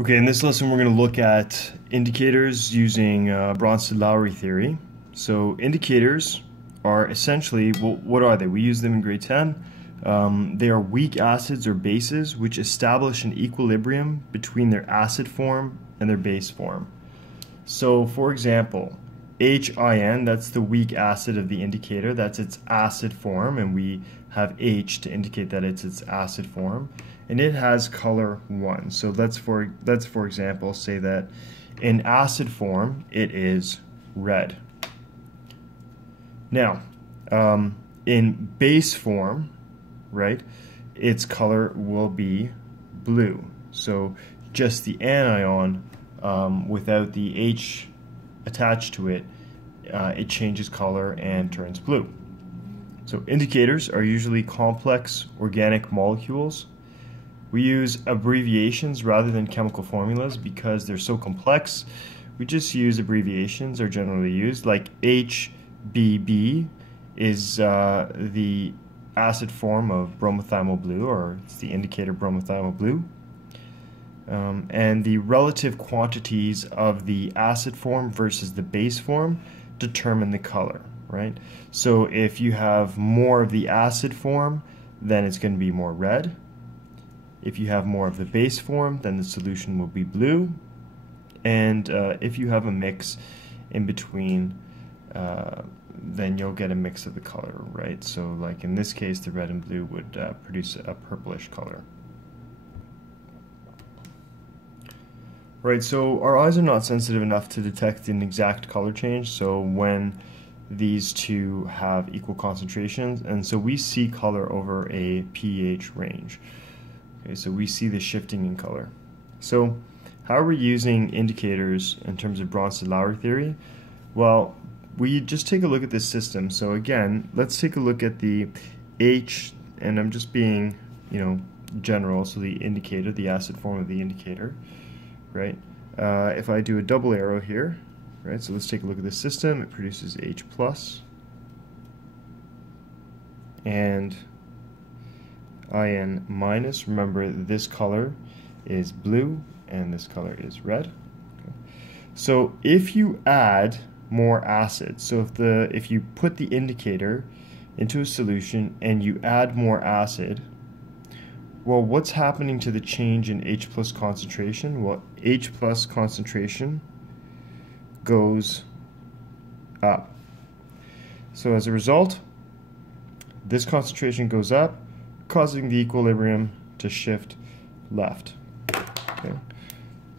Okay, in this lesson we're going to look at indicators using Bronsted-Lowry theory. So indicators are essentially, well, what are they? We use them in grade 10. They are weak acids or bases which establish an equilibrium between their acid form and their base form. So for example, HIN, that's the weak acid of the indicator, that's its acid form, and we have H to indicate that it's its acid form, and it has color 1. So let's for example say that in acid form it is red. Now in base form, right, its color will be blue. So just the anion without the H attached to it, it changes color and turns blue. So indicators are usually complex organic molecules. We use abbreviations rather than chemical formulas because they're so complex. We just use abbreviations, are generally used, like HBB is the acid form of bromothymol blue, or it's the indicator bromothymol blue. And the relative quantities of the acid form versus the base form determine the color, right? So if you have more of the acid form, then it's going to be more red. If you have more of the base form, then the solution will be blue. And if you have a mix in between, then you'll get a mix of the color, right? So like in this case, the red and blue would produce a purplish color. Right, so our eyes are not sensitive enough to detect an exact color change, so when these two have equal concentrations, and so we see color over a pH range. Okay, so we see the shifting in color. So how are we using indicators in terms of Bronsted-Lowry theory? Well, we just take a look at this system. So again, let's take a look at the H, and I'm just being, general, so the indicator, the acid form of the indicator. Right? If I do a double arrow here, right? So let's take a look at this system. It produces H plus and IN minus. Remember, this color is blue and this color is red. Okay. So if you add more acid, so if you put the indicator into a solution and you add more acid, well, what's happening to the change in H plus concentration? Well, H plus concentration goes up. So as a result, this concentration goes up, causing the equilibrium to shift left. Okay.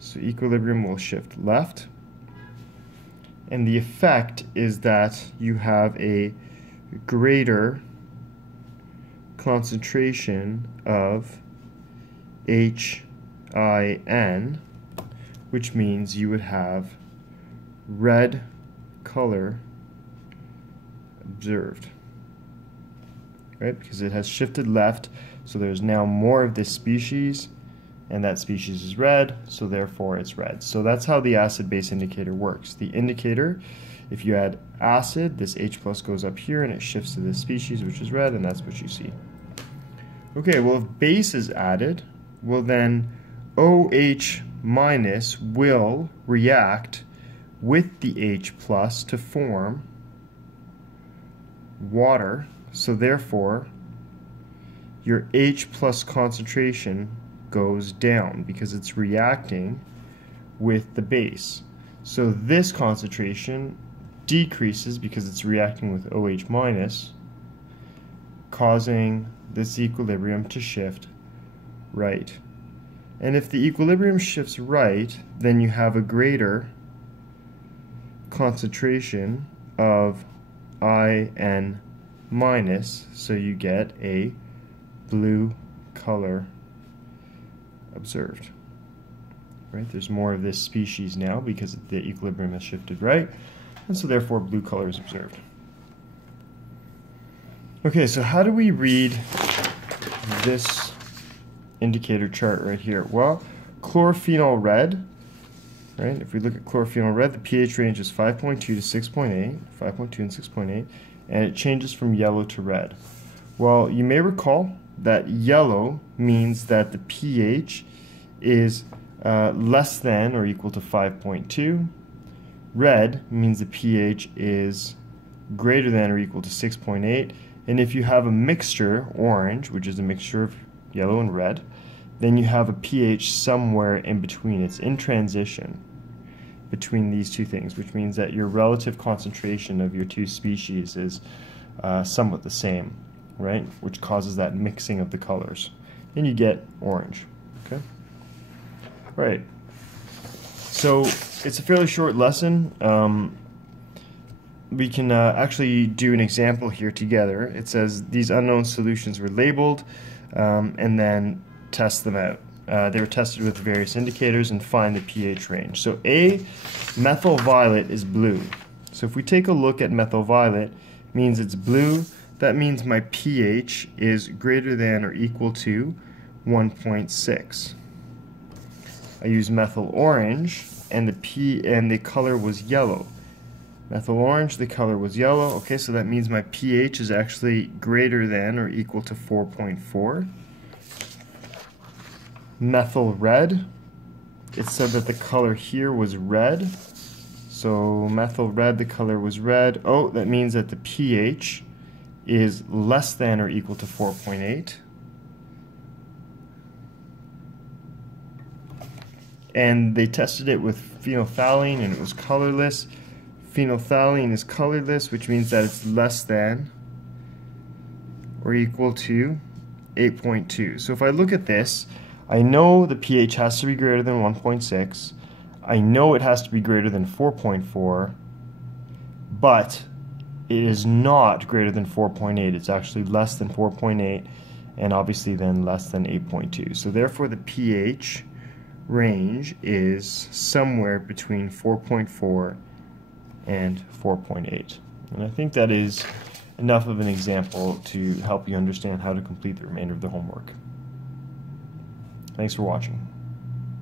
So equilibrium will shift left. And the effect is that you have a greater concentration of HIN, which means you would have red color observed, right? Because it has shifted left, so there's now more of this species, and that species is red, so therefore it's red. So that's how the acid-base indicator works. The indicator, if you add acid, this H plus goes up here and it shifts to this species, which is red, and that's what you see. Okay, well, if base is added, well then OH minus will react with the H plus to form water, so therefore your H plus concentration goes down because it's reacting with the base. So this concentration decreases because it's reacting with OH minus, causing this equilibrium to shift right. And if the equilibrium shifts right, then you have a greater concentration of IN minus, so you get a blue color observed. Right? There's more of this species now because the equilibrium has shifted right, and so therefore blue color is observed. Okay, so how do we read this indicator chart right here? Well, chlorophenol red, right? If we look at chlorophenol red, the pH range is 5.2 to 6.8, 5.2 and 6.8, and it changes from yellow to red. Well, you may recall that yellow means that the pH is less than or equal to 5.2. Red means the pH is greater than or equal to 6.8. And if you have a mixture, orange, which is a mixture of yellow and red, then you have a pH somewhere in between. It's in transition between these two things, which means that your relative concentration of your two species is somewhat the same, right? Which causes that mixing of the colors. And you get orange, okay? All right. So it's a fairly short lesson. We can actually do an example here together. It says these unknown solutions were labeled and then test them out. They were tested with various indicators and find the pH range. So A, methyl violet is blue. So if we take a look at methyl violet, it means it's blue. That means my pH is greater than or equal to 1.6. I use methyl orange and the color was yellow. Methyl orange, the color was yellow. Okay, so that means my pH is actually greater than or equal to 4.4. Methyl red, it said that the color here was red. So methyl red, the color was red. Oh, that means that the pH is less than or equal to 4.8. And they tested it with phenolphthalein and it was colorless. Phenolphthalein is colorless, which means that it's less than or equal to 8.2. So if I look at this, I know the pH has to be greater than 1.6. I know it has to be greater than 4.4, but it is not greater than 4.8. It's actually less than 4.8, and obviously then less than 8.2. So therefore the pH range is somewhere between 4.4 and 4.8. And I think that is enough of an example to help you understand how to complete the remainder of the homework. Thanks for watching.